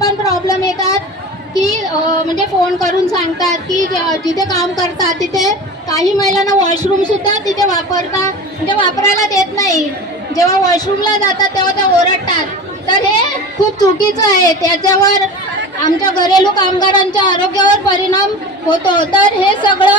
पण प्रॉब्लेम येतात की म्हणजे फोन करून सांगतात की जिथे काम करतात तिथे काही महिलांना वॉशरूम सुद्धा तिथे म्हणजे वापरायला देत नाही. जेव्हा वॉशरूमला जातात तेव्हा त्या ओरडतात. तर हे खूप चुकीचं आहे. त्याच्यावर आमच्या घरेलू कामगारांच्या आरोग्यावर परिणाम होतो. तर हे सगळं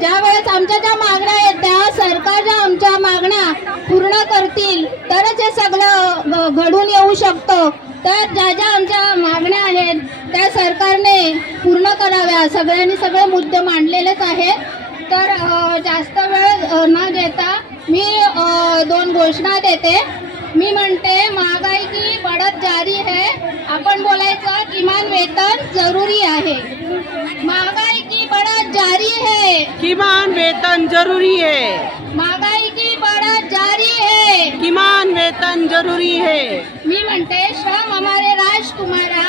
ज्या वेळेस आमच्या ज्या मागण्या आहेत त्या सरकार ज्या आमच्या मागण्या पूर्ण करतील तरच हे सगळं घडून येऊ शकतं. तर ज्या ज्या आमच्या मागण्या आहेत त्या सरकारने पूर्ण कराव्या. सगळ्यांनी सगळे मुद्दे मांडलेलेच आहेत. तर जास्त वेळ न घेता मी 2 घोषणा देते. मी म्हणते महागाई की बढ़त जारी है. आपण बोलायचं किमान वेतन जरुरी आहे. महागाई की बढ़त जारी है. किमान वेतन जरूरी है. महागाई की बढ़त जारी है. किमान वेतन जरूरी है. मी म्हणते श्रम हमारे राज तुम्हारा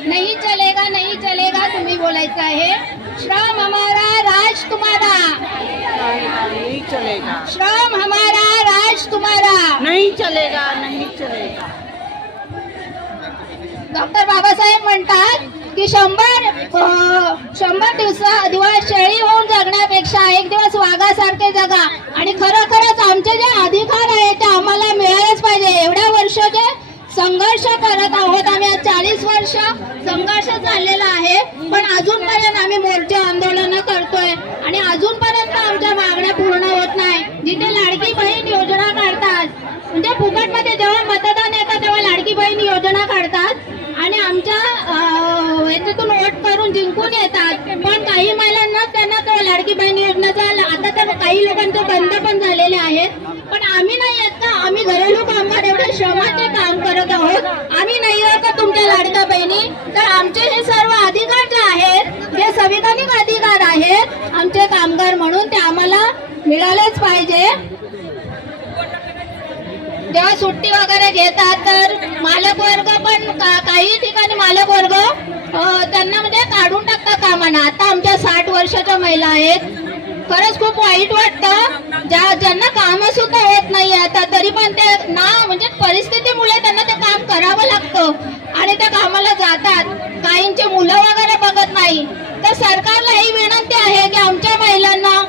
नहीं चलेगा नहीं चलेगा. तुम्ही बोलायचं आहे श्रम हमारा राज तुम्हारा. नहीं चलेगा. श्रम हमारा राज तुम्हारा. नहीं चलेगा. नहीं चलेगा. डॉक्टर बाबासाहेब म्हणतात की 100 दिवस शेळी होऊन जगण्यापेक्षा एक दिवस वाघासारखे जगा. आणि खरोखरच आमचे जे अधिकार आहेत ते आम्हाला मिळालेच पाहिजे. एवढ्या वर्षाचे संघर्ष करत आहोत आम्ही. आज 40 वर्ष संघर्ष चाललेला आहे. पण अजूनपर्यंत आम्ही मोर्चे आंदोलन करतोय आणि अजूनपर्यंत आमच्या मागण्या पूर्ण होत नाही. जिथे लाडकी बहीण योजना काढतात म्हणजे फुकटमध्ये जेव्हा मतदान येतं तेव्हा लाडकी बहीण योजना काढतात आणि आमच्या याच्यातून वोट करून जिंकून येतात. पण काही महिलांना त्यांना तो लाडकी बहीण योजनेचा आता तर काही लोकांचे बंद पण झालेले आहेत. पण आम्ही नाही येत का? आम्ही घरेलू कामगार एवढे श्रमाचे काम करत आहोत. आम्ही नाही येत का तुमच्या लाडक्या बहिणी? तर आमचे हे सर्व अधिकार जे आहेत हे संविधानिक अधिकार आहेत आमचे कामगार म्हणून ते आम्हाला मिळालेच पाहिजे. जेव्हा सुट्टी वगैरे घेतात तर मालक वर्ग पण काही ठिकाणी मालक वर्ग त्यांना म्हणजे काढून टाकतात कामाना. आता आमच्या 60 वर्षाच्या महिला आहेत. खरंच खूप वाईट वाटतं. ज्यांना काम सुद्धा होत नाही आता तरी पण ते म्हणजे परिस्थितीमुळे त्यांना ते काम करावं लागतं आणि त्या कामाला जातात. काहींचे मुलं वगैरे बघत नाही. तर सरकारला ही विनंती आहे की आमच्या महिलांना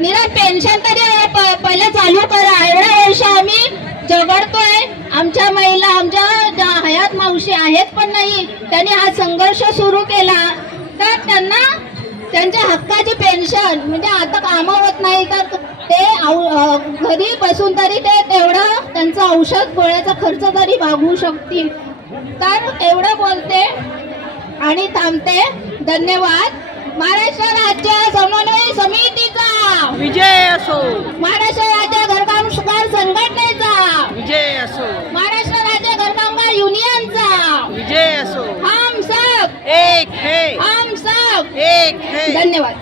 निदान पेन्शन तरी पहिले चालू करा. एवढ्या वर्ष आम्ही झगडतोय. आमच्या महिला आमच्या ज्या हयात मावशी आहेत पण नाही त्यांनी हा संघर्ष सुरू केला. तर त्यांना त्यांच्या हक्काची पेन्शन म्हणजे आता कामं होत नाही तर ते घरी बसून तरी ते तेवढं त्यांचं औषध गोळ्याचा खर्च तरी भागवू शकतील. तर एवढं बोलते आणि थांबते. धन्यवाद. महाराष्ट्र राज्य समन्वय समितीचा विजय असो. महाराष्ट्र राज्य घरकामगार संघटनेचा विजय असो. महाराष्ट्र राज्य घरकामगार युनियनचा विजय असो. हम सब एक है. हम सब एक है. धन्यवाद.